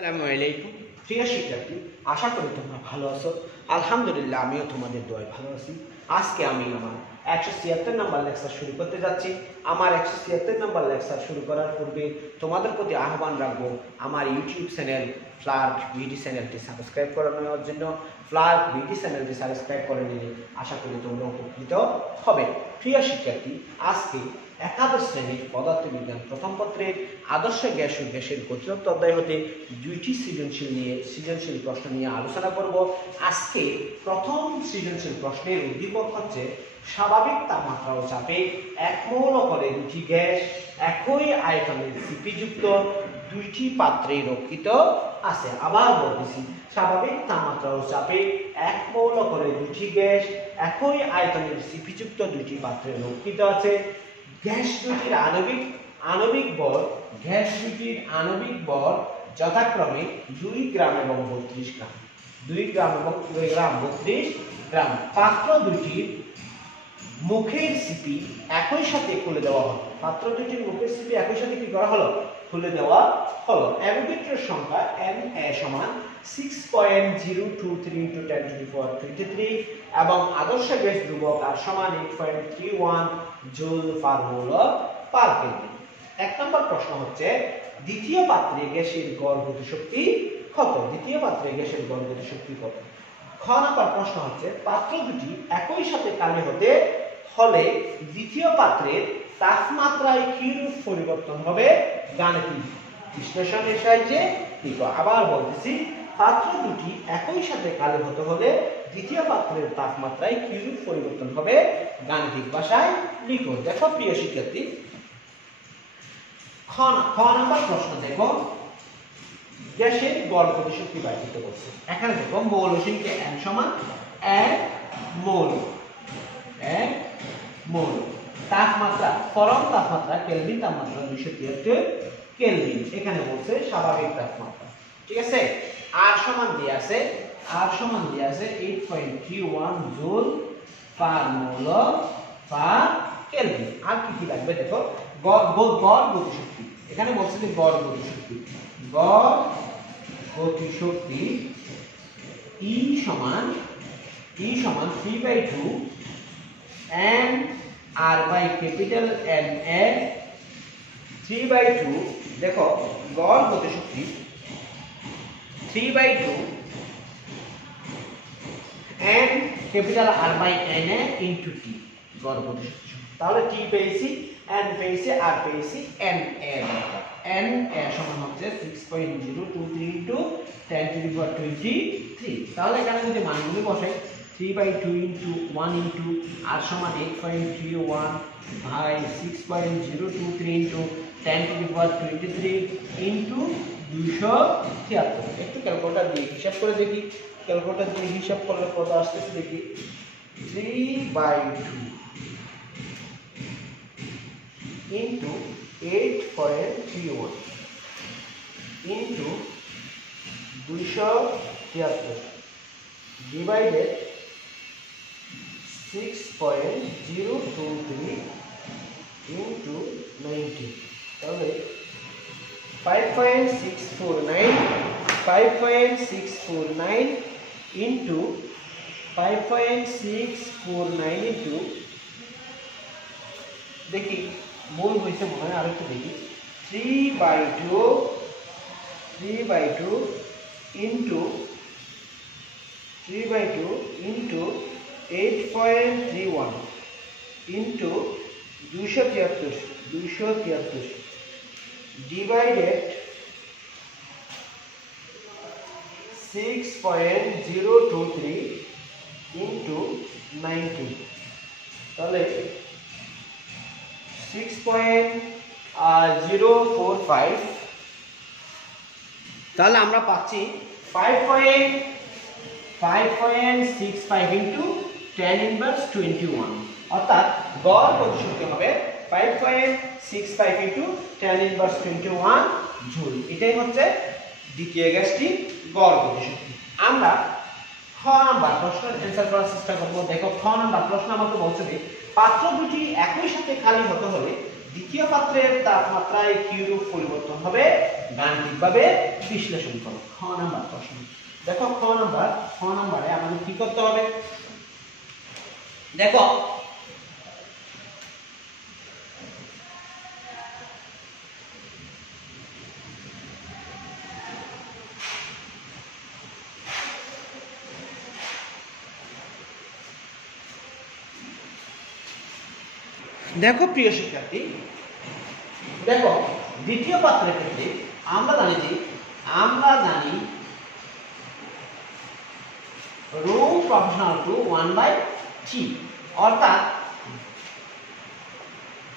আসসালামু আলাইকুম প্রিয় শিক্ষার্থী, আশা করি তোমরা ভালো আছো। আলহামদুলিল্লাহ, আমিও তোমাদের দোয়ায় ভালো আছি। আজকে আমি আমার 176 নম্বর লেকচার শুরু করতে যাচ্ছি। আমার 176 নম্বর লেকচার শুরু করার পূর্বে তোমাদের প্রতি আহ্বান রাখবো, আমার ইউটিউব চ্যানেল ফ্লার্ক বিডি চ্যানেলটি সাবস্ক্রাইব করে নেওয়ার জন্য। ফ্লার্ক বিডি চ্যানেলটি সাবস্ক্রাইব করে নিলে আশা করি তোমরা উপকৃত হবে। প্রিয় শিক্ষার্থী, আজকে একাদশ শ্রেণীর পদার্থবিজ্ঞান প্রথম পত্রের আদর্শ গ্যাস ও গ্যাসের গতিতত্ত্ব অধ্যায় হতে দুইটি সৃজনশীল প্রশ্ন নিয়ে আলোচনা করব। আজকে প্রথম সৃজনশীল প্রশ্নের উদ্দীপক হচ্ছে স্বাভাবিক তাপমাত্রা ও চাপে এক মৌল করে দুটি গ্যাস একই আয়তনের সিপিযুক্ত দুইটি পাত্রে রক্ষিত আছে। আবার বলতেছি, স্বাভাবিক তাপমাত্রা ও চাপে এক মৌল করে দুটি গ্যাস একই আয়তনের সিপিযুক্ত দুইটি পাত্রে রক্ষিত আছে। গ্যাস দুটির আণবিক ভর যথাক্রমে 2 গ্রাম এবং 32 গ্রাম। 2 গ্রাম এবং 32 গ্রাম। পাত্র দুটির মুখের সিপি একই সাথে খুলে দেওয়া হলো। পাত্র দুটির মুখের সিপি একই সাথে কি করা হলো? খুলে দেওয়া হলো। অ্যাভোগাড্রোর সংখ্যা Na সমান 6.023 × 10⁻³ এবং আদর্শ গ্যাস ধ্রুবক আর সমান 8.31 জুল পার মোল পার কেলভিন। এক নম্বর প্রশ্ন হচ্ছে, দ্বিতীয় পাত্রে গ্যাসের গড় গতিশক্তি কত? দ্বিতীয় পাত্রে গ্যাসের গড় গতিশক্তি কত? খ নম্বর প্রশ্ন হচ্ছে, পাত্র দুটি একই সাথে কালি হতে হলে দ্বিতীয় পাত্রের তাপমাত্রায় কিরূপ পরিবর্তন হবে? গাণিতিক বিশ্লেষণের সাহায্যে লিখো। আবার বলতেছি, পাত্র দুটি একই সাথে কালি হতে হলে দ্বিতীয় পাত্রের তাপমাত্রায় কিরূপ পরিবর্তন হবে? গাণিতিক ভাষায় লিখো। দেখো প্রিয় শিক্ষার্থী, খ নম্বর প্রশ্ন দেখো, গ্যাসের গড় গতিশক্তি বাহিত করছে। এখানে দেখো মৌল সংখ্যা n সমান 1 মোল। তাপমাত্রা, পরম তাপমাত্রা কেলভিন তাপমাত্রা 273 কেলভিন। এখানে বলছে স্বাভাবিক তাপমাত্রা, ঠিক আছে। আর সমান দিয়ে আছে 8.31 জুল পার মোল পার কেলভিন। আর কি লাগবে দেখো, গড় গতিশক্তি। এখানে বলছে যে গড় গতিশক্তি E সমান 3/2 n r by capital N a 3/2। দেখো গড় গতিশক্তি 3/2 n capital R by N a into T। গড় গতিশক্তি তাহলে T পেয়েছি, n পেয়েছি, R পেয়েছি, N a সমান হচ্ছে 6.023 × 10⁻23। তাহলে এখানে যদি মানগুলি বসাই, 3/2 into 1 into r সমান 8.31 by 6.023 into 10⁻23 into 273। একটু ক্যালকুলেটর দিয়ে হিসাব করে দেখি। ক্যালকুলেটর দিয়ে হিসাব করলে কত আসতেছে দেখি। 3/2 into 8.31 into 273 divided 6.023 into 90। তাহলে 5.649 into 5.649 into দেখি মূল হয়েছে মনে হয়, আরেকটু দেখি। 3/2 into 8.31 into 273 divided 6.023 into 90। তাহলে 6.045। তাহলে আমরা পাচ্ছি 5.65 into 10⁻21। অর্থাৎ গড় গতিশক্তি হবে 5.65 into 10⁻21 জুল। এটাই হচ্ছে দ্বিতীয় গ্যাসটি গড় গতিশক্তি। আমরা খ নাম্বার প্রশ্নের অ্যান্সার করার চেষ্টা করব। দেখো খ নাম্বার প্রশ্ন আমাকে বলছে যে পাত্র দুটি একই সাথে খালি হতে হলে দ্বিতীয় পাত্রের তাপমাত্রায় কিরূপ পরিবর্তন হবে গাণিতিকভাবে বিশ্লেষণ করো। খ নাম্বার প্রশ্ন দেখো। খ নাম্বারে আমাদের কি করতে হবে দেখো। দেখো প্রিয় শিক্ষার্থী, দেখো দ্বিতীয় পাত্রের ক্ষেত্রে আমরা জানি রো প্রপোর্শনাল টু 1/t, অর্থাৎ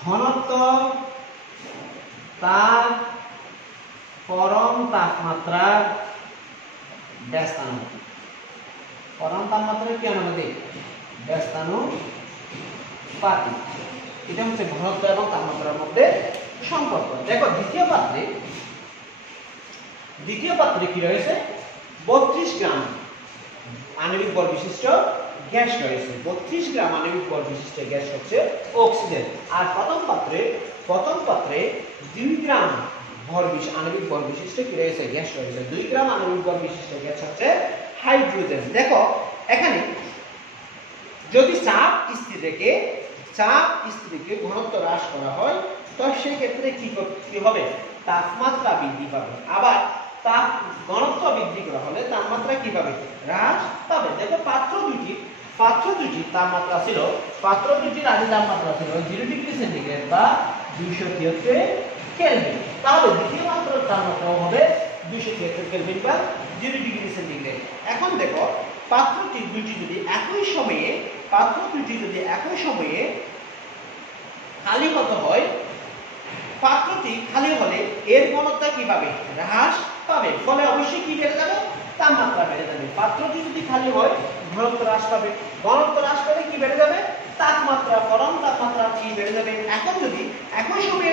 ঘনত্ব তার পরম তাপমাত্রার ব্যস্তানুপাতিক। পরম তাপমাত্রার কি অনুপাতিক? ব্যস্তানুপাতিক। এটা হচ্ছে ঘনত্ব এবং তাপমাত্রার মধ্যে সম্পর্ক। দেখো দ্বিতীয় পাত্রে কি রয়েছে? 32 গ্রাম আণবিক ভর বিশিষ্ট গ্যাস রয়েছে। 32 গ্রাম আণবিক ভর বিশিষ্ট গ্যাস হচ্ছে অক্সিজেন। আর প্রথম পাত্রে 2 গ্রাম আণবিক ভর বিশিষ্ট কি রয়েছে? গ্যাস রয়েছে। 2 গ্রাম আণবিক ভর বিশিষ্ট গ্যাস হচ্ছে হাইড্রোজেন। দেখো এখানে যদি চাপ স্থির রেখে ঘনত্ব হ্রাস করা হয়, তো সেই ক্ষেত্রে কি হবে? তাপমাত্রা বৃদ্ধি পাবে। আবার ঘনত্ব বৃদ্ধি করা হলে তাপমাত্রা কি পাবে? হ্রাস পাবে। দেখো পাত্র দুটির তাপমাত্রা ছিল, আদি তাপমাত্রা ছিল 0 ডিগ্রি সেন্টিগ্রেড বা 273 কেলভিন। তাহলে দ্বিতীয় পাত্রের তাপমাত্রা হবে 273 কেলভিন বা 0 ডিগ্রি সেন্টিগ্রেড। এখন দেখো পাত্র দুটি যদি একই সময়ে খালি হতে হয়, পাত্রটি খালি হলে এর ঘনত্ব কি পাবে? হ্রাস পাবে। ফলে অবশ্যই কি বেড়ে যাবে? তাপমাত্রা বেড়ে যাবে। পাত্রটি যদি খালি হয় ঘনত্ব হ্রাস পাবে, ঘনত্ব হ্রাস পেলে কি বেড়ে যাবে? তাপমাত্রা, পরম তাপমাত্রা কি বেড়ে যাবে। এখন যদি একই সময়ে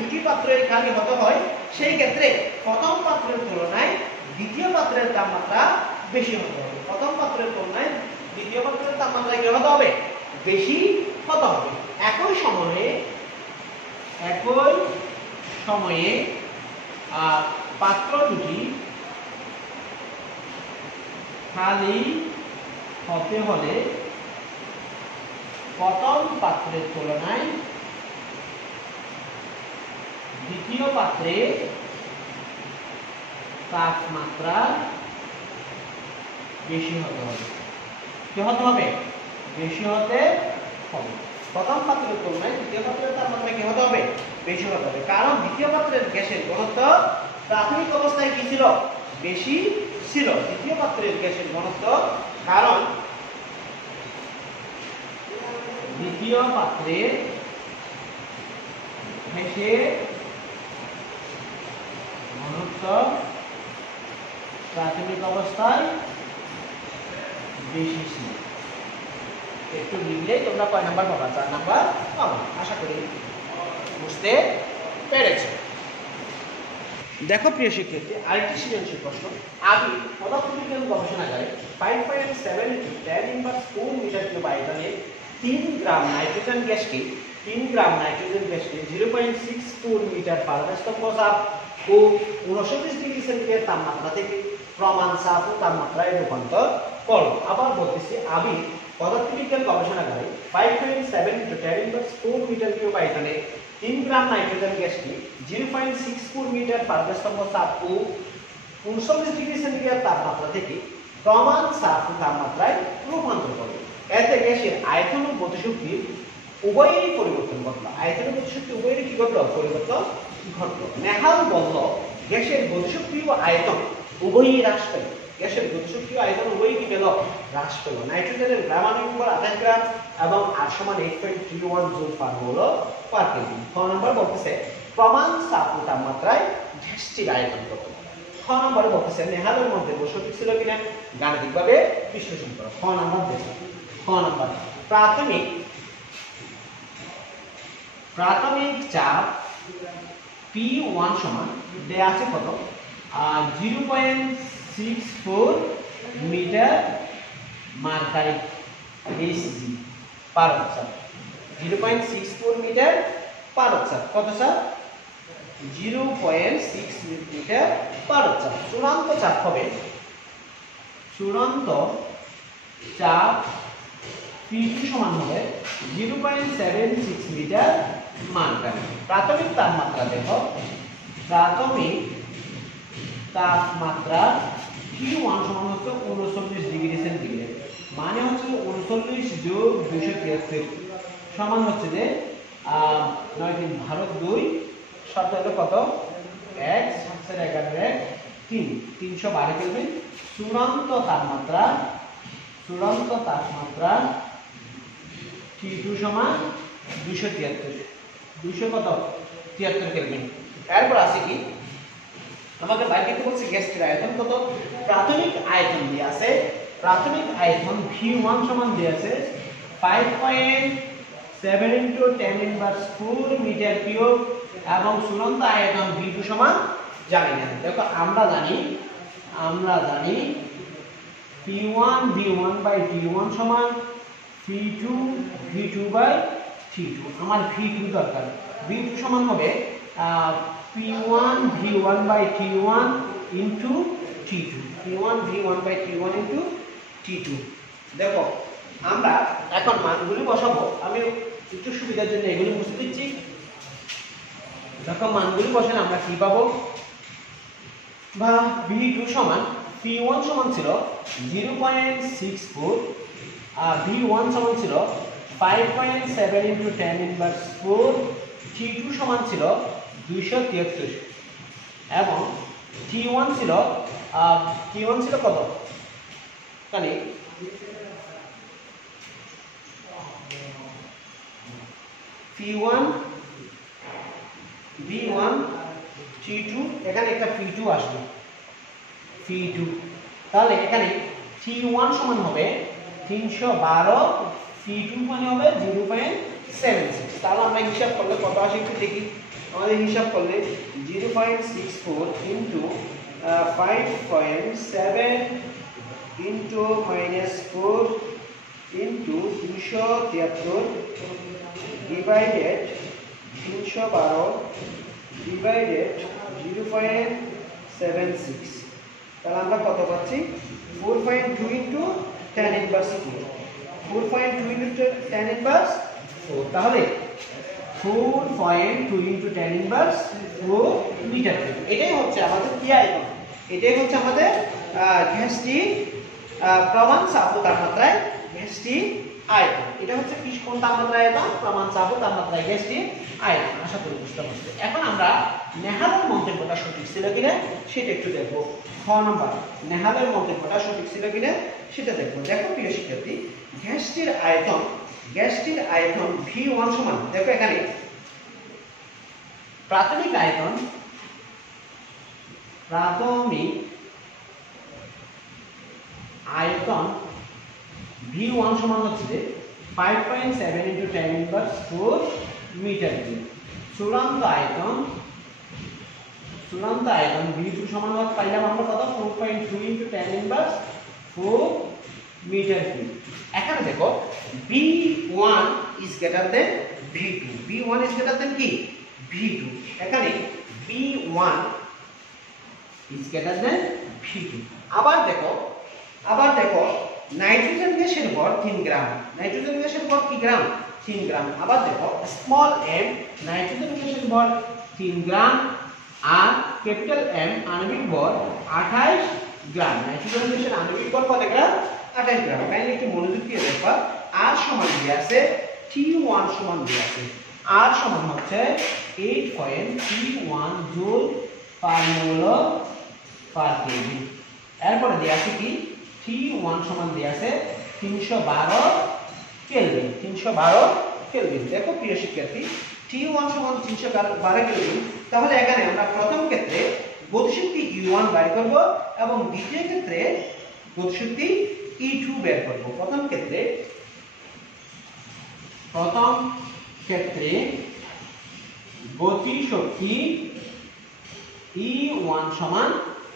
দুটি পাত্রের খালি হতে হয়, সেই ক্ষেত্রে প্রথম পাত্রের তুলনায় দ্বিতীয় পাত্রের তাপমাত্রা বেশি হতে হবে। প্রথম পাত্রের তুলনায় দ্বিতীয় পাত্রের তাপমাত্রা কি হতে হবে? বেশি হতে হবে। একই সময়ে পাত্র দুটি খালি হতে হলে প্রথম পাত্রের তুলনায় দ্বিতীয় পাত্রে তাপমাত্রা বেশি হতে হবে। কি হতে হবে? বেশি হতে হবে। প্রথম পাত্রের তুলনায় দ্বিতীয় পাত্রের তাপমাত্রা কি হতে হবে? বেশি হতে হবে। কারণ দ্বিতীয় পাত্রের গ্যাসের ঘনত্ব প্রাথমিক অবস্থায় কি ছিল? বেশি ছিল। দ্বিতীয় পাত্রের গ্যাসের ঘনত্ব, কারণ দ্বিতীয় পাত্রের গ্যাসের ঘনত্ব প্রাথমিক অবস্থায় বেশি ছিল। একটু লিখলে তোমরা কয় নাম্বার পাবা? 4 নাম্বার পাবা। আশা করি বুঝতে পেরেছো। দেখো প্রিয় শিক্ষার্থী, আরেকটি সৃজনশীল প্রশ্ন। আগে পদার্থবিজ্ঞান গবেষণাগারে 5.7 into 10 inverse 4 মিটার কিউব আয়তনে 3 গ্রাম নাইট্রোজেন গ্যাসকে 0.64 মিটার পারদস্তম্ভ চাপ ও 39 ডিগ্রি সেন্টিগ্রেড তাপমাত্রা থেকে প্রমাণ চাপ ও তাপমাত্রায় রূপান্তর করো। আবার বলতেছি, আমি পদার্থবিজ্ঞান গবেষণাগারে 5.7 into 10 inverse 4 মিটার কিউব আয়তনে 3 গ্রাম নাইট্রোজেন গ্যাসকে 0.64 মিটার পারদস্তম্ভ চাপ ও 39 ডিগ্রি সেন্টিগ্রেড তাপমাত্রা থেকে প্রমাণ চাপ ও তাপমাত্রায় রূপান্তর করে। এতে গ্যাসের আয়তন ও গতিশক্তি উভয়েরই পরিবর্তন ঘটল। আয়তন ও গতিশক্তি উভয়েরই কি ঘটল? পরিবর্তন ঘটল। নেহাল বলল গ্যাসের গতিশক্তি ও আয়তন উভয়ই হ্রাস পেল। গ্যাসের গতিশক্তি ও আয়তন উভয়ই কি পেল? হ্রাস পেল। নাইট্রোজেনের গ্রাম আণবিক ভর 28 গ্রাম এবং R সমান 8.31 জুল পার কেজি। খ নম্বর বলতেছে প্রমাণ চাপ ও তাপমাত্রায় গ্যাসটির আয়তন কত। খ নম্বরে বলতেছে নেহালের মধ্যে বৈষয়িক ছিল কিনা গাণিতিকভাবে বিশ্লেষণ করো। খ নম্বর দেখো। খ নম্বর প্রাথমিক চাপ P1 সমান দেয়া আছে কত? 0.64 মিটার মার্কারি Hg পার চাপ। 0.64 মিটার পারদ চাপ। কত চাপ? 0.6 মিটার পারদ চাপ। চূড়ান্ত চাপ হবে, চূড়ান্ত চাপ P2 সমান হবে 0.76 মিটার মার্কার। প্রাথমিক তাপমাত্রা দেখো, প্রাথমিক তাপমাত্রা T1 সমান হচ্ছে 39 ডিগ্রি সেন্টিগ্রেড, মানে হচ্ছে 39 যোগ 273 সমান হচ্ছে যে 9 3 ভারত 2 7 হলো কত? 1 7 11 3 312 কেলভিন। চূড়ান্ত তাপমাত্রা T2 সমান 273 কত? 73 কেলভিন। এরপর আছে কি, আমাকে বাইর করতে বলছে গ্যাসটির আয়তন কত। প্রাথমিক আয়তন দিয়ে আছে, প্রাথমিক আয়তন V1 সমান দিয়ে আছে 5.7 × 10⁻⁴ মিটার কিউব, এবং চূড়ান্ত আয়তন V2 সমান জানি না। দেখো আমরা জানি P1V1/T1 সমান V2V2/T2। আমার V2 দরকার। V2 সমান হবে P1V1/T1 into T2, P1V1/T1 into T2। দেখো আমরা এখন মানগুলি বসাবো, আমি একটু সুবিধার জন্য এগুলি মুছে দিচ্ছি। দেখো মানগুলি বসালে আমরা কি পাবো, বা V2 সমান P1 সমান ছিল 0.64, আর V1 সমান ছিল 5.7 × 10⁻⁴, T2 সমান ছিল 273, এবং T1 ছিল কত জানি, P1 V1 T2, এখানে একটা P2 আসবে, P2। তাহলে এখানে T1 সমান হবে 312, P2 মানে হবে 0.76। তাহলে আমরা হিসাব করলে কত আসে একটু দেখি। আমাদের হিসাব করলে 0.64 into 5.7 into -4 into 273 divided 312 divided 0.76, তাহলে আমরা কত পাচ্ছি? 4.2 into 10⁻⁴, 4.2 into 10⁻⁴, তাহলে 4.2 into 10⁻⁴ মিটার কিউব। এটাই হচ্ছে আমাদের কি আয়তন, এটাই হচ্ছে আমাদের গ্যাসটি প্রমাণ চাপ ও তাপমাত্রায় গ্যাসটি আয়তন। এটা হচ্ছে কি, কোন তাপমাত্রায় আয়তন? প্রমাণ চাপ ও তাপমাত্রায় গ্যাসটি আয়তন। আশা করি বুঝতে পারছো। এখন আমরা নেহালের মন্তব্যটা সঠিক ছিল কিনা সেটা একটু দেখব। খ নম্বর, নেহালের মন্তব্যটা সঠিক ছিল কিনা সেটা দেখব। দেখো প্রিয় শিক্ষার্থী, গ্যাসটির আয়তন V1 সমান, দেখো এখানে প্রাথমিক আয়তন V1 সমান হচ্ছে 5.7 × 10⁻⁴ মিটার কিউব। চূড়ান্ত আয়তন V2 সমান পাইলাম আমরা কত? 4.2 × 10⁻⁴ মিটার কিউব। এখানে দেখো B1 is greater than V2, B1 is greater than কি? V2। এখানে B1 is greater than V2। আবার দেখো নাইট্রোজেন গ্যাসের ভর 3 গ্রাম, নাইট্রোজেন গ্যাসের ভর কি গ্রাম? 3 গ্রাম। আবার দেখো স্মল m, নাইট্রোজেন গ্যাসের ভর 3 গ্রাম, আর ক্যাপিটাল M আণবিক ভর 28 গ্রাম। নাইট্রোজেন গ্যাসের আণবিক ভর কত গ্রাম? 28 গ্রাম। তাহলে একটু মনোযোগ দিয়ে দেখো, R সমান দিয়ে আছে, T1 সমান দিয়ে আছে। R সমান হচ্ছে 8.31 জুল পার মোল পার কেজি। এরপরে দিয়ে আছে কি, T1 সমান দিয়ে আছে 312 কেলভিন, 312 কেলভিন। দেখো প্রিয় শিক্ষার্থী, T1 সমান 312 কেলভিন। তাহলে এখানে আমরা প্রথম ক্ষেত্রে গতিশক্তি E1 বের করব এবং দ্বিতীয় ক্ষেত্রে গতিশক্তি E2 বের করব। প্রথম ক্ষেত্রে গতিশক্তি E1 সমান,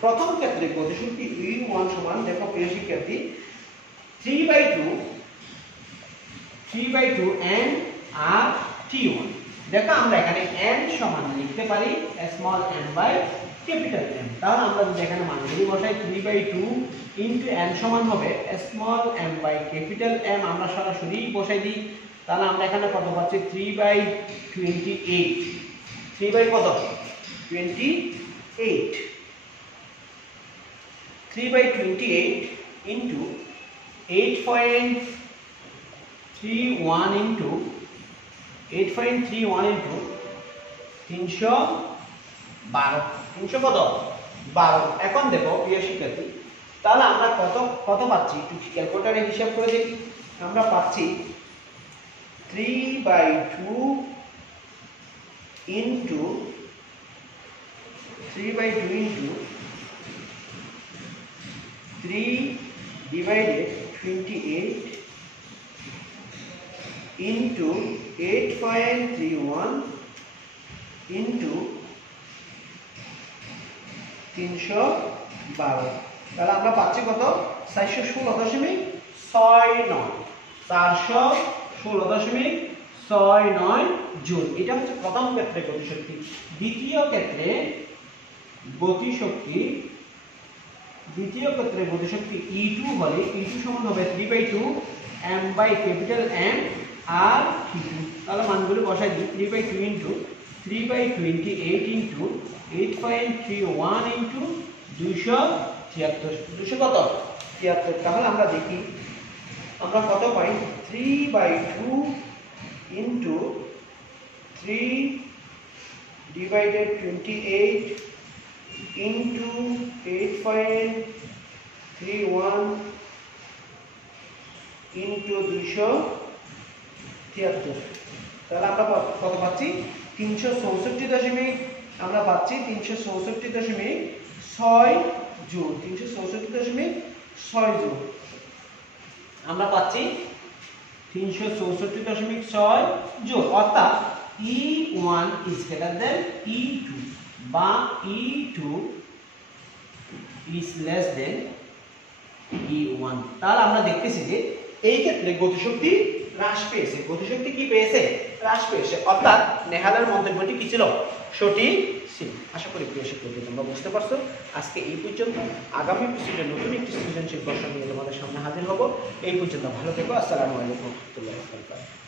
প্রথম ক্ষেত্রে গতিশক্তি E1 সমান, দেখো প্রিয় শিক্ষার্থী, 3/2 n আর T1। দেখো আমরা এখানে m সমান লিখতে পারি small m by capital M। তাহলে আমরা যদি এখানে মানগুলি বসাই 3/2 ইনটু m সমান হবে small m by capital M। আমরা সরাসরি বসাই দিই, তাহলে আমরা এখানে কত পাচ্ছি 3/28। 3 বাই কত 28, 3/28 ইনটু 8.31 ইনটু 8.31 ইনটু 312, 300 কত 12। এখন দেখো প্রিয় শিক্ষার্থী, তাহলে আমরা কত পাচ্ছি একটু ক্যালকুলেটরে হিসাব করে দেখি। আমরা পাচ্ছি 3/2 ইনটু 3/2 ইনটু 3/28 ইনটু 8.31 ইনটু 312। তাহলে আমরা পাচ্ছি কত 416.69, 416.69 জুল। এটা হচ্ছে প্রথম ক্ষেত্রে গতিশক্তি। দ্বিতীয় ক্ষেত্রে গতিশক্তি E2 হলে E2 সমান হবে 3/2 m বাই ক্যাপিটাল M আর T2। তাহলে মানগুলো বসাই দিই 3/2 ইনটু 3/28 ইনটু 8.31 ইনটু 273, 200 কত 73। তাহলে আমরা দেখি আমরা কত পাই 3/2 ইনটু 3/28 ইনটু 8.31 ইনটু 273। তাহলে আমরা কত পাচ্ছি 364 আমরা পাচ্ছি 364.6 জুল, 364.6 জুল। আমরা পাচ্ছি 364.6 জুল, অর্থাৎ E1 is greater than E2 বা E2 is less than E1। তাহলে আমরা দেখতেছি যে এই ক্ষেত্রে গতিশক্তি হ্রাস পেয়েছে। গতিশক্তি কি পেয়েছে? হ্রাস পেয়েছে, অর্থাৎ নেহালের মন্তব্যটি কি ছিল? সঠিক ছিল। আশা করি প্রিয় শিক্ষার্থী তোমরা বুঝতে পারছো। আজকে এই পর্যন্ত। আগামী এপিসোডে নতুন একটি সৃজনশীল প্রশ্ন নিয়ে তোমাদের সামনে হাজির হব। এই পর্যন্ত ভালো থেকো। আসসালামু আলাইকুম ওয়া রাহমাতুল্লাহি ওয়া বারাকাতুহু।